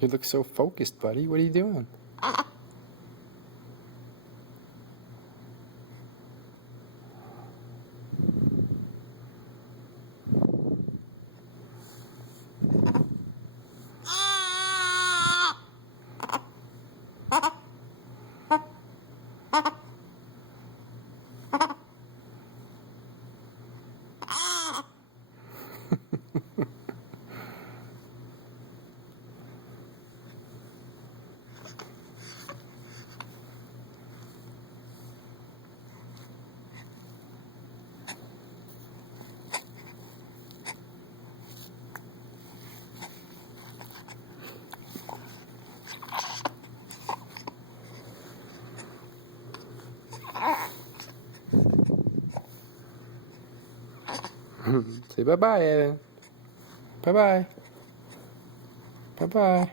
You look so focused, buddy. What are you doing? Say bye-bye, Evan. Bye-bye. Bye-bye.